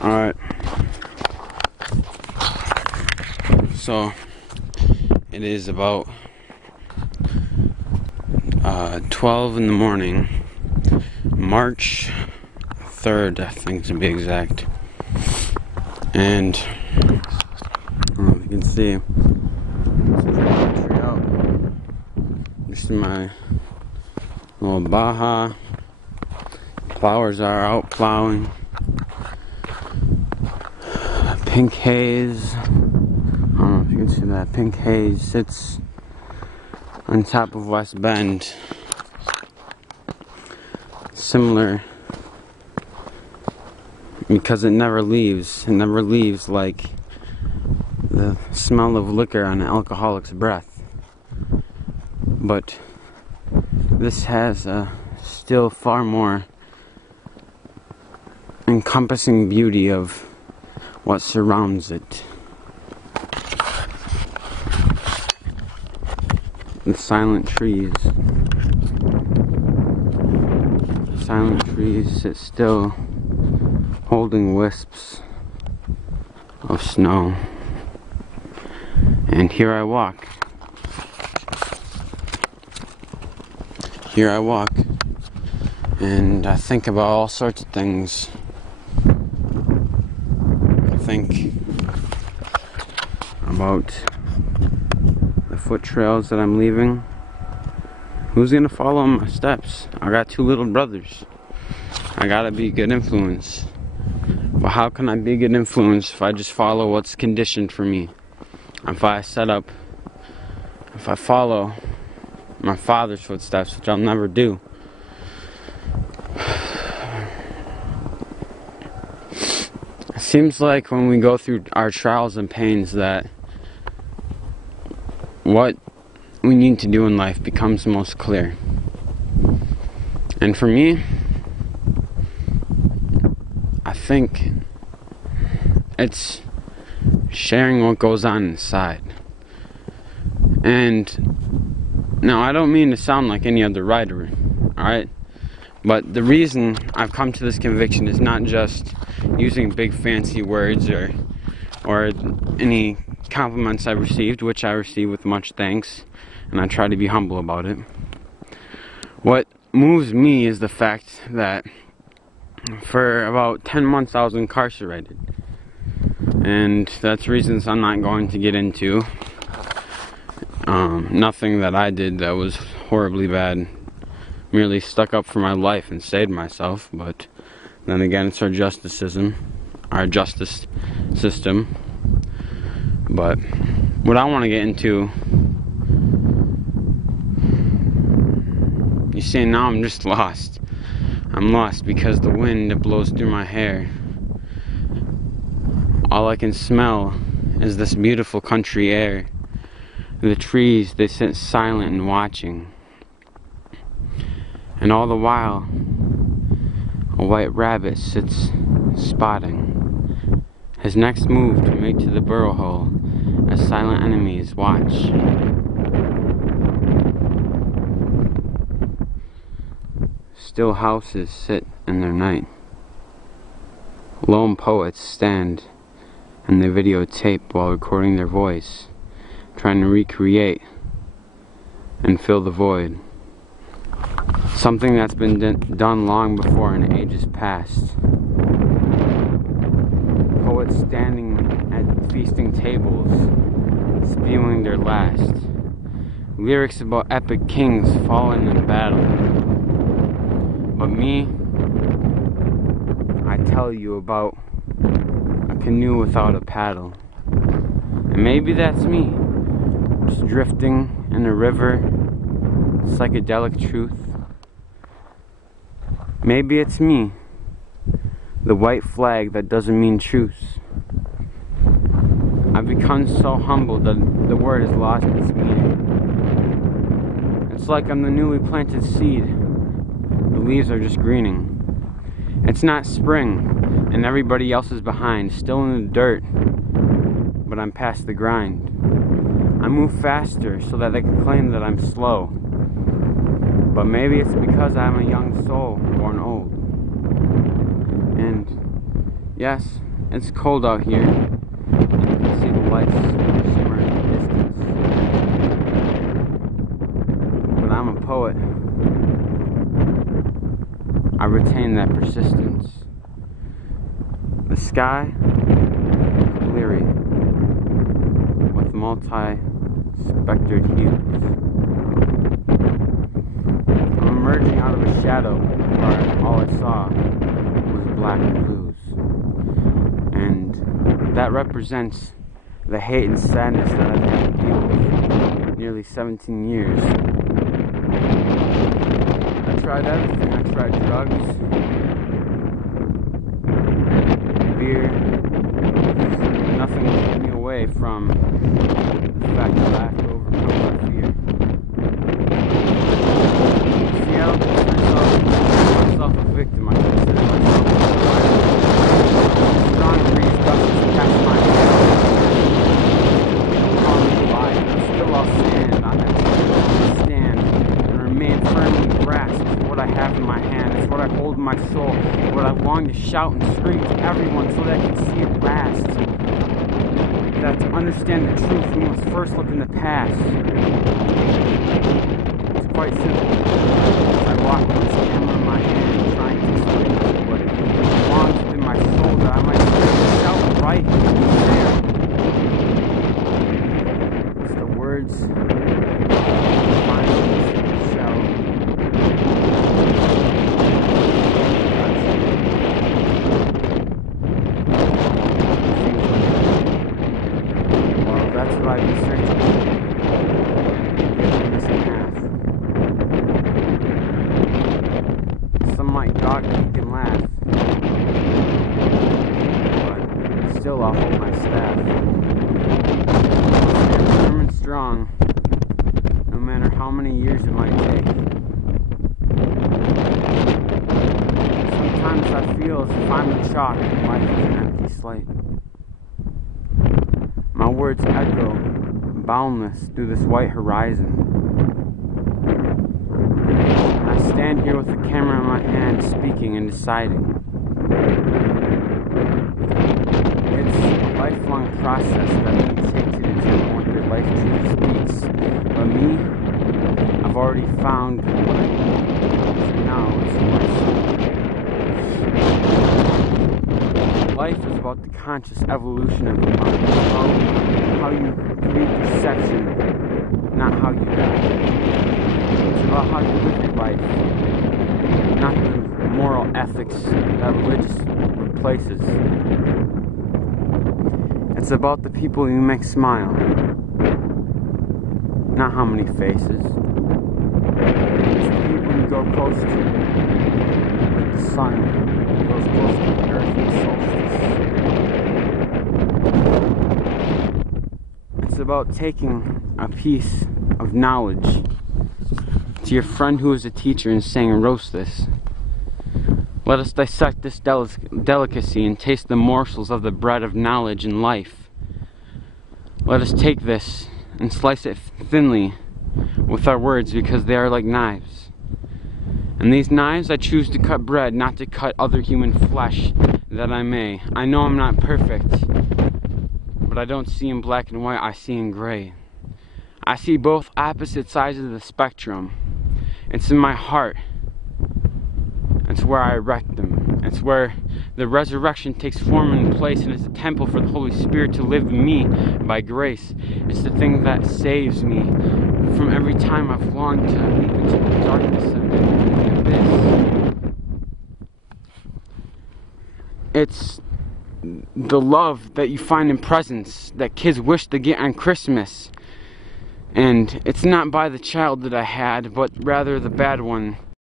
Alright. So, it is about 12 in the morning, March 3rd, I think to be exact. And, I don't know if you can see, out. Just my little Baja. Plowers are out plowing. Pink haze. I don't know if you can see that. Pink haze sits on top of West Bend. Similar because it never leaves. It never leaves like the smell of liquor on an alcoholic's breath. But this has a still far more encompassing beauty of what surrounds it. The silent trees. Silent trees sit still, holding wisps of snow. And here I walk. Here I walk. And I think about all sorts of things. I think about the foot trails that I'm leaving. Who's gonna follow my steps? I got 2 little brothers. I gotta be a good influence. But how can I be a good influence if I just follow what's conditioned for me? If I follow my father's footsteps, which I'll never do. It seems like when we go through our trials and pains that what we need to do in life becomes most clear. And for me, I think it's sharing what goes on inside. And now I don't mean to sound like any other writer, alright? But the reason I've come to this conviction is not just using big fancy words or any compliments I've received, which I receive with much thanks, and I try to be humble about it. What moves me is the fact that for about 10 months I was incarcerated. And that's reasons I'm not going to get into. Nothing that I did that was horribly bad. Merely stuck up for my life and saved myself. But then again, it's our justice system. But what I want to get into, you see, now I'm just lost. I'm lost because the wind that blows through my hair, all I can smell is this beautiful country air. The trees, they sit silent and watching. And all the while, a white rabbit sits spotting his next move to make to the burrow hole as silent enemies watch. Still houses sit in their night. Lone poets stand and they videotape while recording their voice, trying to recreate and fill the void. Something that's been done long before in ages past. Poets standing at feasting tables, spewing their last. Lyrics about epic kings fallen in battle. But me, I tell you about a canoe without a paddle. And maybe that's me, just drifting in a river, psychedelic truth. Maybe it's me, the white flag that doesn't mean truce. I've become so humble that the word has lost its meaning. It's like I'm the newly planted seed. The leaves are just greening. It's not spring, and everybody else is behind, still in the dirt, but I'm past the grind. I move faster so that they can claim that I'm slow. But maybe it's because I'm a young soul born old. And yes, It's cold out here, and you can see the lights shimmer in the distance. But I'm a poet. I retain that persistence. The sky is bleary with multi-spectred hues. I'm emerging out of a shadow where all I saw was black blues. And that represents the hate and sadness that I've had to deal with for nearly 17 years. I tried everything. I tried drugs, beer. Nothing will keep me away from the fact that I have to overcome my fear. See, I don't consider myself a victim. I consider myself a survivor. Strong breeze gushes past my head. Call me alive. Still I'll stand on that stand and remain firmly grasped for what I have in my hand. It's what I hold in my soul. What I long to shout and scream to everyone so that I can see it last. That to understand the truth, we must first look in the past. It's quite simple. As I walk with this camera in my hand, trying to explain what belongs within my soul, that I might shout right and there. It's the words, finally shall. That's what I've been searching in this path. Some might dog me and laugh, but still I'll hold my staff. I'll stand firm and strong, no matter how many years it might take. Sometimes I feel as if I'm the chalk and life is an empty slate. My words echo boundless through this white horizon. I stand here with the camera in my hand, speaking and deciding. It's a lifelong process that many take to determine what their life truly speaks. But me, I've already found what I need. So now it's my soul. Life is about the conscious evolution of the mind. How you create perception, not how you die. It's about how you live your life, not the moral ethics that religious replaces. It's about the people you make smile, not how many faces. It's the people you go close to, like the sun goes close to the earth in solstice. It's about taking a piece of knowledge to your friend who is a teacher and saying, roast this. Let us dissect this delicacy and taste the morsels of the bread of knowledge and life. Let us take this and slice it thinly with our words, because they are like knives. And these knives I choose to cut bread, not to cut other human flesh, that I may. I know I'm not perfect, but I don't see in black and white, I see in gray. I see both opposite sides of the spectrum. It's in my heart. It's where I erect them. It's where the resurrection takes form and place, and it's a temple for the Holy Spirit to live in me by grace. It's the thing that saves me from every time I've longed to leap into the darkness of the abyss. It's the love that you find in presents that kids wish to get on Christmas. And it's not by the child that I had, but rather the bad one